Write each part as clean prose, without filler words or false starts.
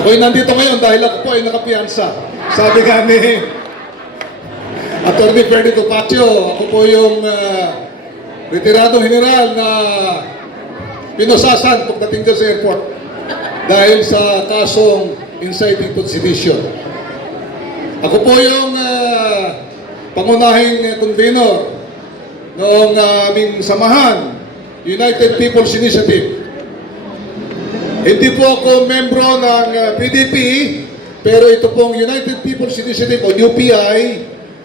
Ako'y nandito ngayon dahil ako po ay nakapiyansa. Sabi nga ni Atty. Freddy Topacio, ako po yung retiradong general na pinusasan pagdating dyan sa airport dahil sa kasong inciting to sedition. Ako po yung pangunahing convener noong aming samahan, United People's Initiative. Hindi po ako membro ng PDP, pero ito pong United People's Initiative o UPI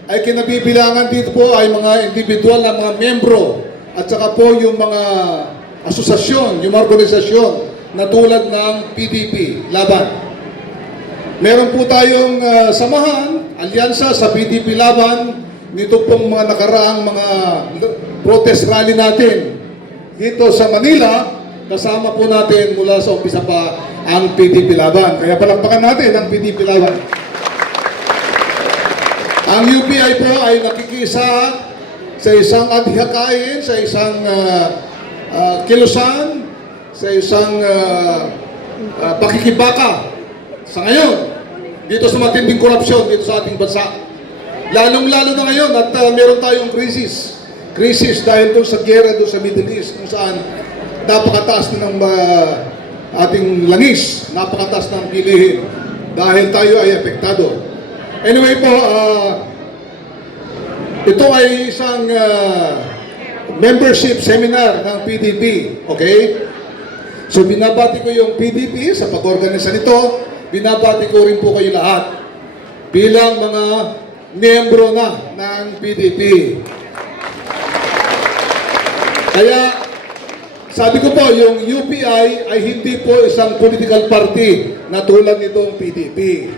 ay kinabibilangan dito po ay mga individual na mga membro at saka po yung mga asosasyon, yung mga organisasyon na tulad ng PDP, Laban. Meron po tayong samahan, alyansa sa PDP Laban, nito pong mga nakaraang mga protest rally natin dito sa Manila. Kasama po natin mula sa umpisa pa ang PDP Laban. Kaya palakpakan natin ang PDP Laban. Ang UPI po ay nakikisa sa isang adhikain, sa isang kilusan, sa isang pakikibaka sa ngayon dito sa matinding korupsyon dito sa ating bansa. Lalong-lalo na ngayon at meron tayong krisis. Krisis dahil doon sa giyera doon sa Middle East kung saan napakataas na ng ating langis, napakataas ng bilihin dahil tayo ay apektado. Anyway po, ito ay isang membership seminar ng PDP, okay? So binabati ko yung PDP sa pag-organisa nito, binabati ko rin po kayo lahat bilang mga miyembro na ng PDP. Kaya sabi ko po, yung UPI ay hindi po isang political party na tulad nitong PDP.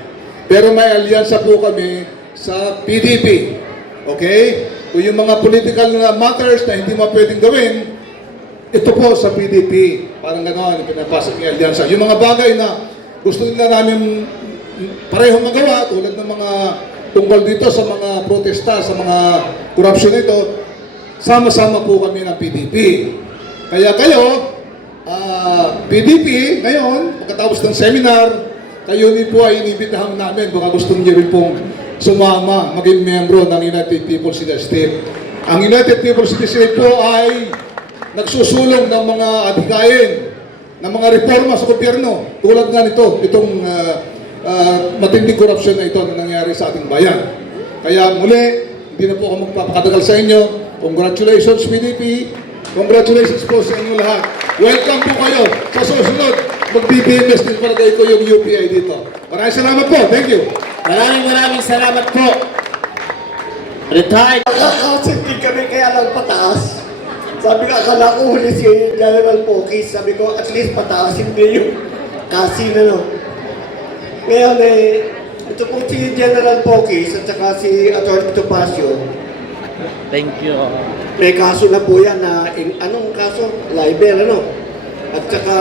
Pero may alyansa po kami sa PDP. Okay? Kung yung mga political matters na hindi mo pwedeng gawin, ito po sa PDP. Parang gano'n, pinapasok yung alyansa. Yung mga bagay na gusto nila namin parehong magawa, tulad ng mga tungkol dito sa mga protesta, sa mga korupsyon nito, sama-sama po kami ng PDP. Kaya kayo, PDP, ngayon, pagkatapos ng seminar, kayo din po ay inibitahan namin. Baka gusto niyo rin pong sumama, maging membro ng United People's Initiative. Ang United People's Initiative po ay nagsusulong ng mga adhikain, ng mga reforma sa gobyerno. Tulad nga nito, itong matinding korupsyon na ito na nangyari sa ating bayan. Kaya muli, hindi na po ako magpapakatagal sa inyo. Congratulations, PDP. Congratulations po sa inyo lahat. Welcome po kayo sa susunod. Mag-BBMS din para ko yung UPI dito. Maraming salamat po. Thank you. Maraming salamat po. Retired. Nakakasin din kami kaya lang pataas. Sabi ko, akala ko huli si General Pokis. Sabi ko, at least pataasin din yung kasi na no. Ngayon ito pong si General Pokis at saka si Atty. Topacio. Thank you. May kaso na po yan na, anong kaso? Libel, ano? At saka,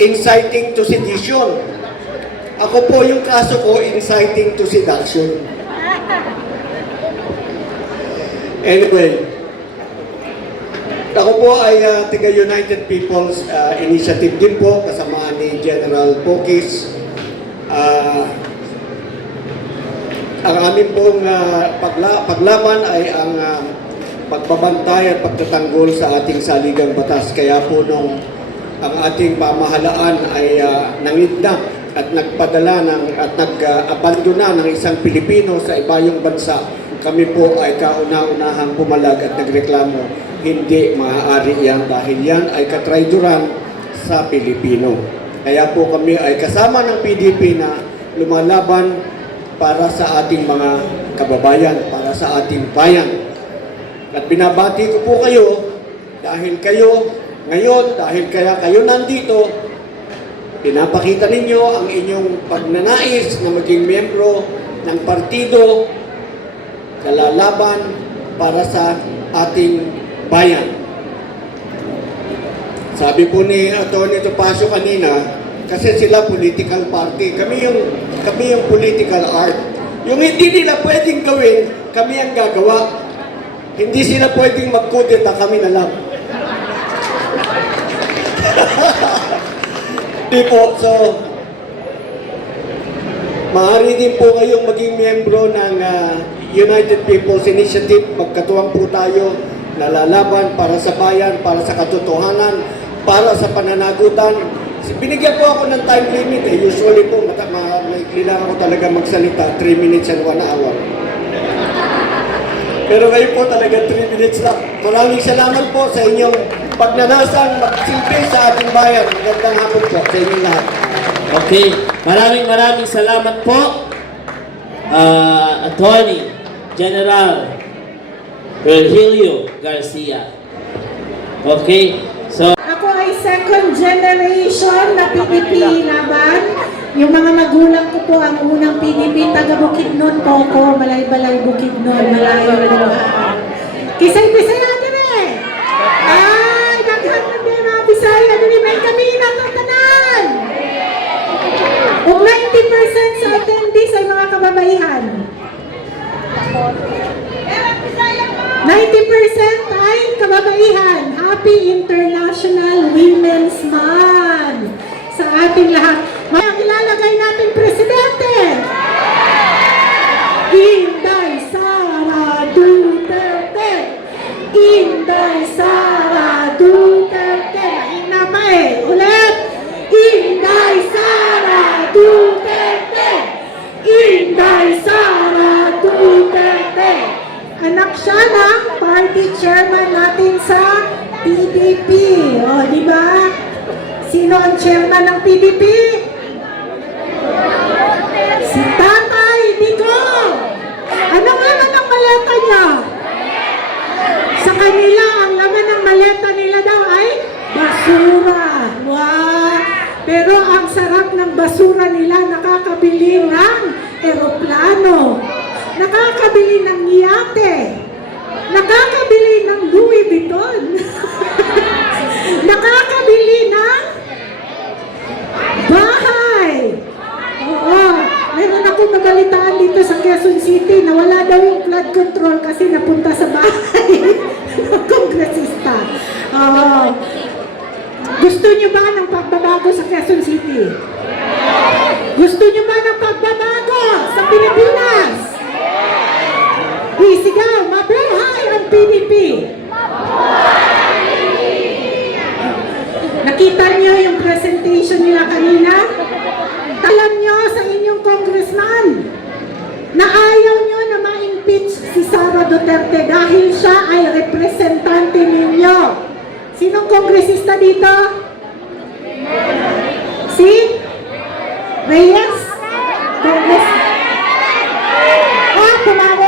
inciting to sedition. Ako po yung kaso ko, inciting to seduction. Anyway, ako po ay tiga United People's Initiative din po, kasama ni General Pokis. Ang amin pong paglaban ay ang pagbabantay at pagtatanggol sa ating saligang batas. Kaya po nung ang ating pamahalaan ay nangidnap at nagpadala at nag-abandona ng isang Pilipino sa ibayong bansa, kami po ay kauna-unahang pumalag at nagreklamo, hindi maaari yan dahil yan ay katraidoran sa Pilipino. Kaya po kami ay kasama ng PDP na lumalaban para sa ating mga kababayan, para sa ating bayan. At binabati ko po kayo dahil kayo ngayon, dahil kaya kayo nandito, pinapakita ninyo ang inyong pagnanais na maging miyembro ng partido na lalaban para sa ating bayan. Sabi po ni Atty. Topacio kanina, kasi sila political party. Kami yung political art. Yung hindi nila pwedeng gawin, kami ang gagawa. Hindi sila pwedeng magkudeta, kami na lang. Di po, so Maaari din po kayong maging miyembro ng United People's Initiative. Magkatuwang po tayo na lalaban para sa bayan, para sa katotohanan, para sa pananagutan. Binigyan po ako ng time limit eh. Usually po, kailangan ko talaga magsalita, 3 minutes and 1 hour. Pero ngayon po talaga 3 minutes lang. Maraming salamat po sa inyong pagnanasang magsilbi sa ating bayan. Magandang hapon po sa inyong lahat. Okay. Maraming salamat po, Attorney General Virgilio Garcia. Okay. So, Ako ay second generation na PDP laban. Yung mga magulang ko po ang unang PDP, taga Bukidnon po ko, Balay-Balay Bukidnon, malayo po. Kisay-Bisaya din eh. Ay, daghan na din mga Bisaya, din may kami natatanan. Kung 90% sa attendees ay mga kababaihan. 90% ay kababaihan. Happy International Women's Month sa ating lahat. Ang ilalagay natin presidente. Inday Sara Duterte. Inday Sara Duterte. Mahina pa eh. Ulit. Inday Sara Duterte. Inday Sara Duterte. Anak siya ng party chairman natin sa PDP. O, di ba? Sino ang chairman ng PDP? Si Tatay Digong. Anong laman ng maleta niya? Sa kanila, ang laman ng maleta nila daw ay basura. Wow! Pero ang sarap ng basura nila, nakakabili ng eroplano, nakakabili ng yate, nakakabili ng Louis Vuitton, nakakabili ng bahay. Oo, meron akong nabalitaan dito sa Quezon City na wala daw yung flood control kasi napunta sa bahay ng kongresista. Oo. Gusto nyo ba ng pagbabago sa Quezon City? Gusto nyo ba ng pagbabago sa Pilipinas? Isigaw, mabuhay ang PDP! Nakita nyo yung presentation nila kanina? Alam nyo sa inyong congressman na ayaw nyo na ma-impeach si Sara Duterte dahil siya ay representante ninyo. Sinong kongresista dito? Si Reyes? Congress? Pumawa